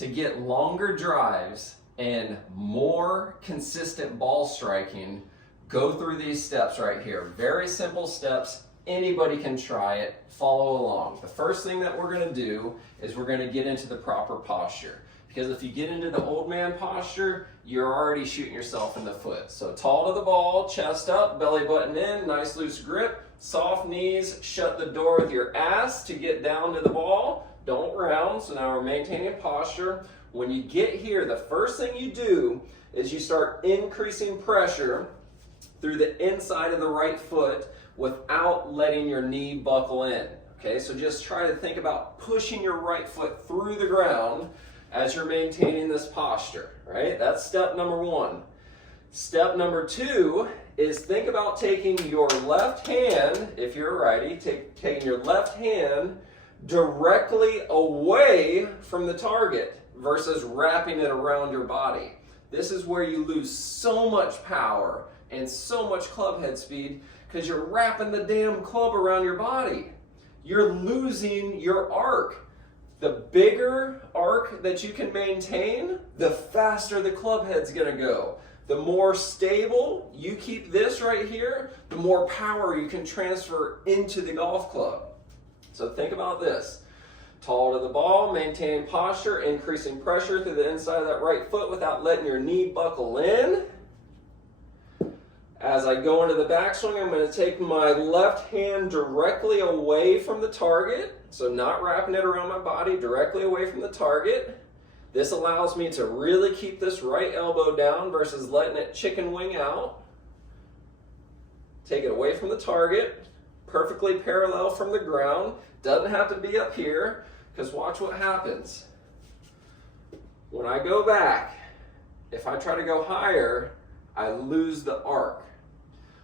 To get longer drives and more consistent ball striking, go through these steps right here. Very simple steps. Anybody can try it. Follow along. The first thing that we're going to do is we're going to get into the proper posture. Because if you get into the old man posture, you're already shooting yourself in the foot. So tall to the ball, chest up, belly button in, nice loose grip, soft knees, shut the door with your ass to get down to the ball. Don't round, so now we're maintaining posture. When you get here, the first thing you do is you start increasing pressure through the inside of the right foot without letting your knee buckle in. Okay, so just try to think about pushing your right foot through the ground as you're maintaining this posture, right? That's step number one. Step number two is think about taking your left hand, if you're a righty, taking your left hand directly away from the target versus wrapping it around your body. This is where you lose so much power and so much club head speed because you're wrapping the damn club around your body. You're losing your arc. The bigger arc that you can maintain, the faster the club head's gonna go. The more stable you keep this right here, the more power you can transfer into the golf club. So think about this. Tall to the ball, maintaining posture, increasing pressure through the inside of that right foot without letting your knee buckle in. As I go into the backswing, I'm going to take my left hand directly away from the target. So not wrapping it around my body, directly away from the target. This allows me to really keep this right elbow down versus letting it chicken wing out. Take it away from the target, perfectly parallel from the ground. Doesn't have to be up here, because watch what happens. When I go back, if I try to go higher, I lose the arc.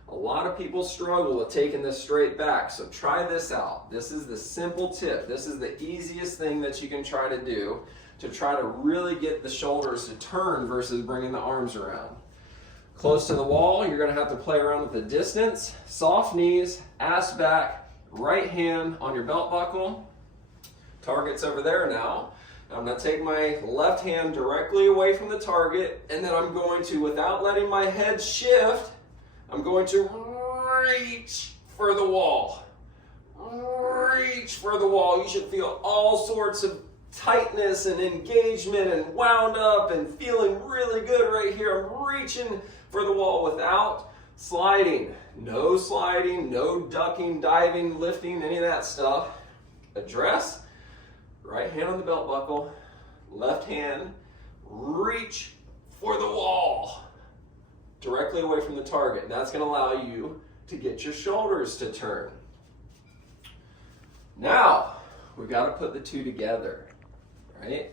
A lot of people struggle with taking this straight back, so try this out. This is the simple tip. This is the easiest thing that you can try to do to try to really get the shoulders to turn versus bringing the arms around. Close to the wall, you're going to have to play around with the distance. Soft knees, ass back, right hand on your belt buckle. Target's over there now. I'm going to take my left hand directly away from the target, and then I'm going to, without letting my head shift, I'm going to reach for the wall. Reach for the wall. You should feel all sorts of tightness and engagement and wound up and feeling really good right here. I'm reaching for the wall without sliding. No sliding, no ducking, diving, lifting, any of that stuff. Address, right hand on the belt buckle, left hand, reach for the wall. Directly away from the target. And that's going to allow you to get your shoulders to turn. Now, we've got to put the two together, right?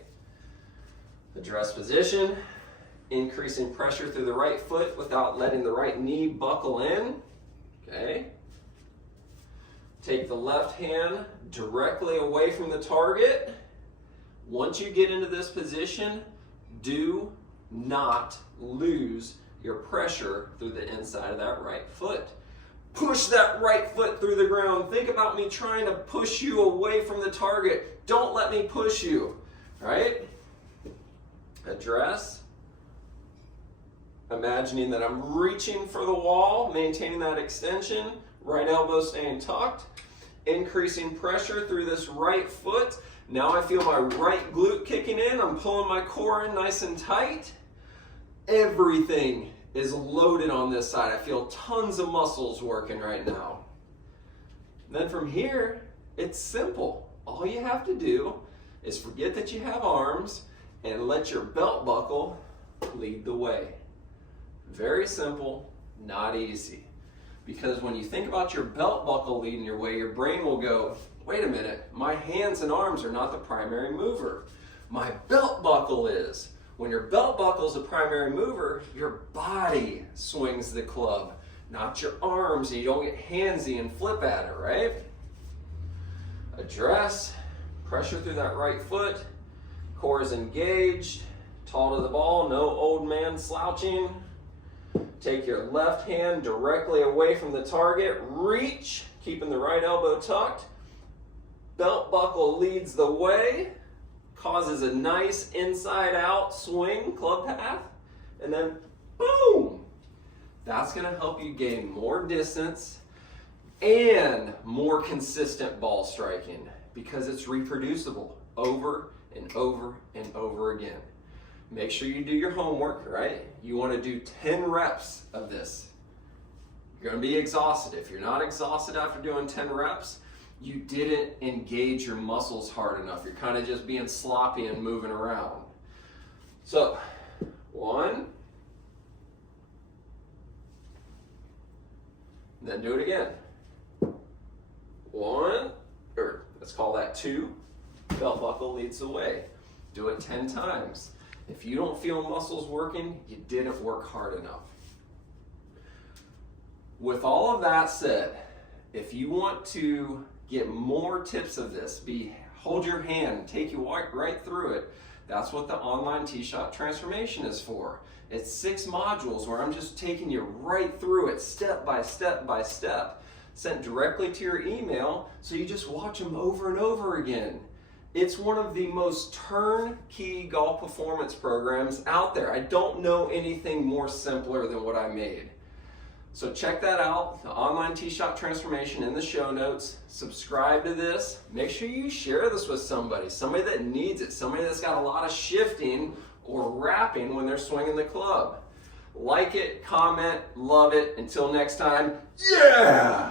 Address position, increasing pressure through the right foot without letting the right knee buckle in, okay? Take the left hand directly away from the target. Once you get into this position, do not lose your pressure through the inside of that right foot. Push that right foot through the ground. Think about me trying to push you away from the target. Don't let me push you, right? Address. Imagining that I'm reaching for the wall, maintaining that extension, right elbow staying tucked, increasing pressure through this right foot. Now I feel my right glute kicking in. I'm pulling my core in nice and tight. Everything is loaded on this side. I feel tons of muscles working right now. Then from here, it's simple. All you have to do is forget that you have arms and let your belt buckle lead the way. Very simple, not easy. Because when you think about your belt buckle leading your way, your brain will go, wait a minute, my hands and arms are not the primary mover. My belt buckle is. When your belt buckle is the primary mover, your body swings the club, not your arms, and you don't get handsy and flip at it, right? Address, pressure through that right foot, core is engaged, tall to the ball, no old man slouching. Take your left hand directly away from the target, reach, keeping the right elbow tucked. Belt buckle leads the way. causes a nice inside out swing club path, and then boom. That's going to help you gain more distance and more consistent ball striking because it's reproducible over and over and over again. Make sure you do your homework, right? You want to do 10 reps of this. You're going to be exhausted. If you're not exhausted after doing 10 reps, you didn't engage your muscles hard enough. You're kind of just being sloppy and moving around. So, 1, then do it again. 1, or let's call that 2. Belt buckle leads the way. Do it 10 times. If you don't feel muscles working, you didn't work hard enough. With all of that said, if you want to get more tips of this, hold your hand, take you right through it. That's what the online T-Shot transformation is for. It's 6 modules where I'm just taking you right through it, step by step by step, sent directly to your email, so you just watch them over and over again. It's one of the most turnkey golf performance programs out there. I don't know anything more simpler than what I made. So check that out, the online T-Shot transformation in the show notes. Subscribe to this. Make sure you share this with somebody that needs it, somebody that's got a lot of shifting or wrapping when they're swinging the club. Like it, comment, love it. Until next time, yeah!